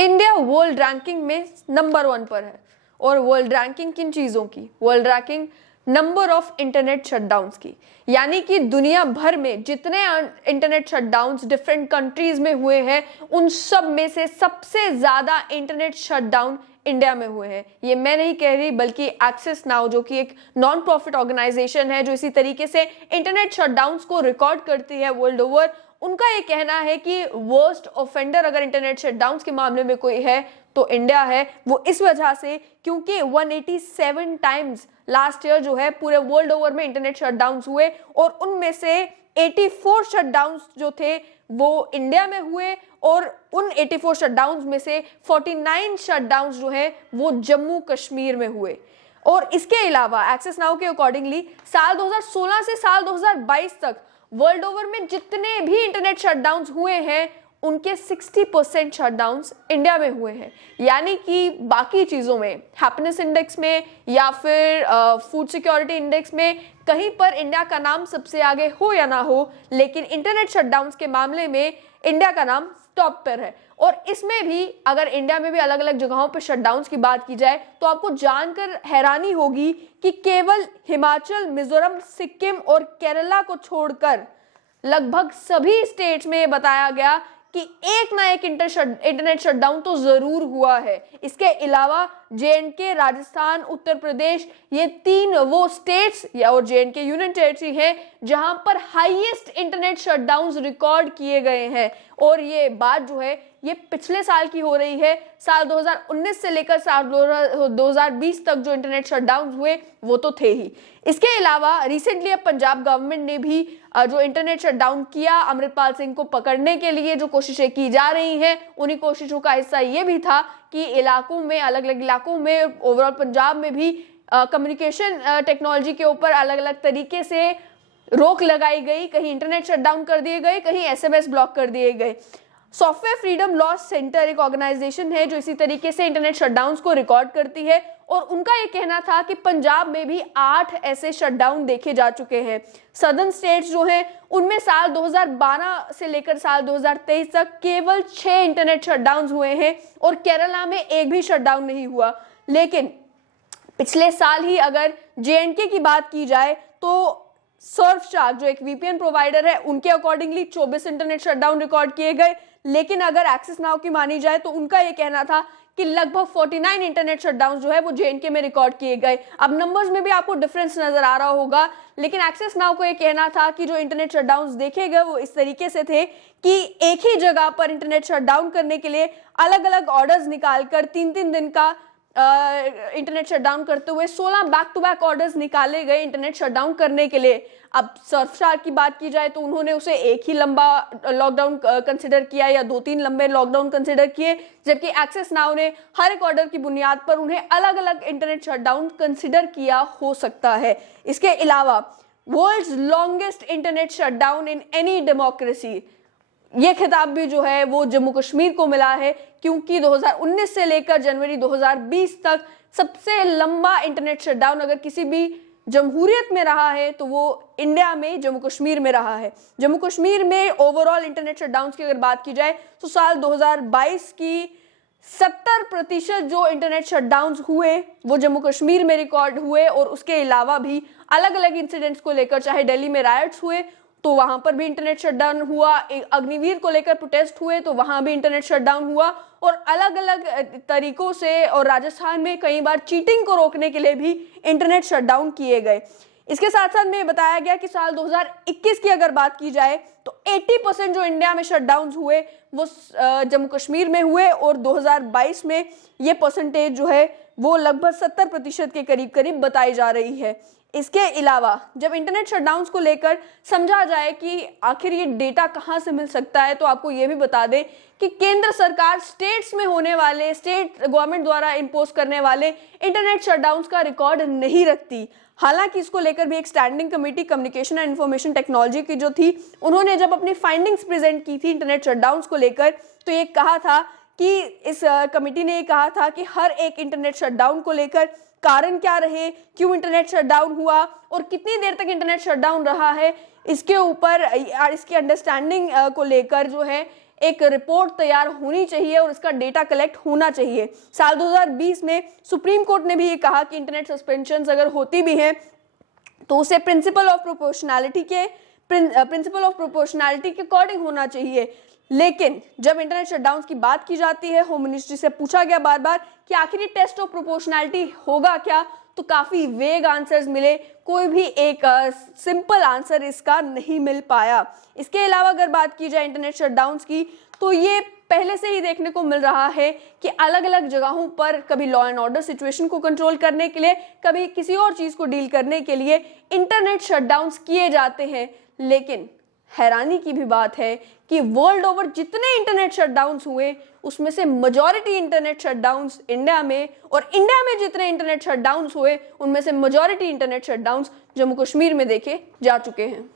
India world ranking में number 1 पर है। और वर्ल्ड रैंकिंग किन चीजों की? World ranking number of internet shutdowns की, यानी कि दुनिया भर में जितने इंटरनेट शटडाउन्स डिफरेंट कंट्रीज में हुए हैं उन सब में से सबसे ज्यादा इंटरनेट शटडाउन इंडिया में हुए हैं। ये मैं नहीं कह रही, बल्कि एक्सेस नाउ जो कि एक नॉन प्रॉफिट ऑर्गेनाइजेशन है जो इसी तरीके से इंटरनेट शटडाउन्स को रिकॉर्ड करती है वर्ल्ड ओवर, उनका ये कहना है कि वर्स्ट ऑफेंडर अगर इंटरनेट शटडाउन्स के मामले में कोई है तो इंडिया है। वो इस वजह से क्योंकि 187 टाइम्स लास्ट ईयर जो है पूरे वर्ल्ड ओवर में इंटरनेट शटडाउन्स हुए और उनमें से 84 शटडाउन्स जो थे वो इंडिया में हुए और उन 84 शटडाउन्स में से 49 शटडाउन्स जो है वो जम्मू कश्मीर में हुए। और इसके अलावा एक्सेस नाउ के अकॉर्डिंगली साल 2016 से साल 2022 तक वर्ल्ड ओवर में जितने भी इंटरनेट शटडाउन्स हुए हैं उनके 60% शटडाउन्स इंडिया में हुए हैं। यानी कि बाकी चीज़ों में, हैप्पीनेस इंडेक्स में या फिर फूड सिक्योरिटी इंडेक्स में कहीं पर इंडिया का नाम सबसे आगे हो या ना हो, लेकिन इंटरनेट शटडाउन्स के मामले में इंडिया का नाम टॉप पर है। और इसमें भी अगर इंडिया में भी अलग अलग जगहों पर शटडाउन्स की बात की जाए तो आपको जानकर हैरानी होगी कि केवल हिमाचल, मिजोरम, सिक्किम और केरला को छोड़कर लगभग सभी स्टेट्स में बताया गया कि एक ना एक इंटरनेट शटडाउन तो जरूर हुआ है। इसके अलावा जेएंडके, राजस्थान, उत्तर प्रदेश, ये 3 वो स्टेट्स या और जेएंडके यूनियन टेरिटरी है जहां पर हाईएस्ट इंटरनेट शटडाउन्स रिकॉर्ड किए गए हैं। और ये बात जो है ये पिछले साल की हो रही है। साल 2019 से लेकर साल 2020 तक जो इंटरनेट शटडाउन हुए वो तो थे ही। इसके अलावा रिसेंटली अब पंजाब गवर्नमेंट ने भी जो इंटरनेट शटडाउन किया, अमृतपाल सिंह को पकड़ने के लिए जो कोशिशें की जा रही हैं, उन्हीं कोशिशों का हिस्सा ये भी था कि इलाकों में, अलग अलग इलाकों में, ओवरऑल पंजाब में भी कम्युनिकेशन टेक्नोलॉजी के ऊपर अलग अलग तरीके से रोक लगाई गई। कहीं इंटरनेट शटडाउन कर दिए गए, कहीं एसएमएस ब्लॉक कर दिए गए। सॉफ्टवेयर फ्रीडम लॉ सेंटर एक ऑर्गेनाइजेशन है जो इसी तरीके से इंटरनेट शटडाउन्स को रिकॉर्ड करती है और उनका ये कहना था कि पंजाब में भी 8 ऐसे शटडाउन देखे जा चुके हैं। सदर्न स्टेट्स जो हैं उनमें साल 2012 से लेकर साल 2023 तक केवल 6 इंटरनेट शटडाउन हुए हैं और केरला में एक भी शटडाउन नहीं हुआ। लेकिन पिछले साल ही अगर जेएंडके की बात की जाए तो सर्फशार्क जो एक वीपीएन प्रोवाइडर है उनके अकॉर्डिंगली 24 इंटरनेट शटडाउन रिकॉर्ड किए गए। लेकिन अगर एक्सेस नाउ की मानी जाए तो उनका ये कहना था कि लगभग 49 इंटरनेट शटडाउन जो है वो जेएनके में रिकॉर्ड किए गए। अब नंबर्स में भी आपको डिफरेंस नजर आ रहा होगा, लेकिन एक्सेस नाउ को ये कहना था कि जो इंटरनेट शटडाउन देखे गए वो इस तरीके से थे कि एक ही जगह पर इंटरनेट शटडाउन करने के लिए अलग अलग ऑर्डर्स निकालकर 3-3 दिन का इंटरनेट शटडाउन करते हुए 16 बैक टू बैक ऑर्डर्स निकाले गए इंटरनेट शटडाउन करने के लिए। अब सर्फशार्क की बात की जाए तो उन्होंने उसे एक ही लंबा लॉकडाउन कंसिडर किया या 2-3 लंबे लॉकडाउन कंसिडर किए, जबकि एक्सेस नाउ ने हर एक ऑर्डर की बुनियाद पर उन्हें अलग अलग इंटरनेट शटडाउन कंसिडर किया हो सकता है। इसके अलावा world's longest internet shutdown in any democracy, ये खिताब भी जो है वो जम्मू कश्मीर को मिला है, क्योंकि 2019 से लेकर जनवरी 2020 तक सबसे लंबा इंटरनेट शटडाउन अगर किसी भी जमहूरियत में रहा है तो वो इंडिया में जम्मू कश्मीर में रहा है। जम्मू कश्मीर में ओवरऑल इंटरनेट शटडाउन की अगर बात की जाए तो साल 2022 की 70% जो इंटरनेट शटडाउन हुए वो जम्मू कश्मीर में रिकॉर्ड हुए। और उसके अलावा भी अलग अलग इंसिडेंट्स को लेकर, चाहे दिल्ली में रायट्स हुए तो वहां पर भी इंटरनेट शटडाउन हुआ, अग्निवीर को लेकर प्रोटेस्ट हुए तो वहां भी इंटरनेट शटडाउन हुआ, और अलग अलग तरीकों से, और राजस्थान में कई बार चीटिंग को रोकने के लिए भी इंटरनेट शटडाउन किए गए। इसके साथ साथ में बताया गया कि साल 2021 की अगर बात की जाए तो 80% जो इंडिया में शटडाउन हुए वो जम्मू कश्मीर में हुए, और 2022 में ये परसेंटेज जो है वो लगभग 70% के करीब करीब बताई जा रही है। इसके अलावा जब इंटरनेट शटडाउन को लेकर समझा जाए कि आखिर ये डेटा कहाँ से मिल सकता है, तो आपको ये भी बता दें कि केंद्र सरकार स्टेट्स में होने वाले, स्टेट गवर्नमेंट द्वारा इम्पोज करने वाले इंटरनेट शटडाउन का रिकॉर्ड नहीं रखती। हालांकि इसको लेकर भी एक standing committee communication and information technology की जो थी, उन्होंने जब अपनी फाइंडिंग्स प्रेजेंट की थी इंटरनेट शटडाउन को लेकर, तो ये कहा था कि इस कमेटी ने कहा था कि हर एक इंटरनेट शटडाउन को लेकर कारण क्या रहे, क्यों इंटरनेट शटडाउन हुआ और कितनी देर तक इंटरनेट शटडाउन रहा है, इसके ऊपर इसकी अंडरस्टैंडिंग को लेकर जो है एक रिपोर्ट तैयार होनी चाहिए और इसका डेटा कलेक्ट होना चाहिए। साल 2020 में सुप्रीम कोर्ट ने भी ये कहा कि इंटरनेट सस्पेंशन अगर होती भी हैं तो उसे प्रिंसिपल ऑफ प्रोपोर्शनैलिटी के अकॉर्डिंग होना चाहिए। लेकिन जब इंटरनेट शटडाउन की बात की जाती है, होम मिनिस्ट्री से पूछा गया बार बार कि आखिर ये टेस्ट ऑफ प्रोपोर्शनैलिटी होगा क्या, तो काफी वेग आंसर्स मिले, कोई भी एक सिंपल आंसर इसका नहीं मिल पाया। इसके अलावा अगर बात की जाए इंटरनेट शटडाउन की, तो ये पहले से ही देखने को मिल रहा है कि अलग अलग जगहों पर कभी लॉ एंड ऑर्डर सिचुएशन को कंट्रोल करने के लिए, कभी किसी और चीज को डील करने के लिए इंटरनेट शटडाउन्स किए जाते हैं। लेकिन हैरानी की भी बात है कि वर्ल्ड ओवर जितने इंटरनेट शटडाउन्स हुए उसमें से मेजॉरिटी इंटरनेट शटडाउन्स इंडिया में, और इंडिया में जितने इंटरनेट शटडाउन्स हुए उनमें से majority internet shutdowns Jammu Kashmir में देखे जा चुके हैं।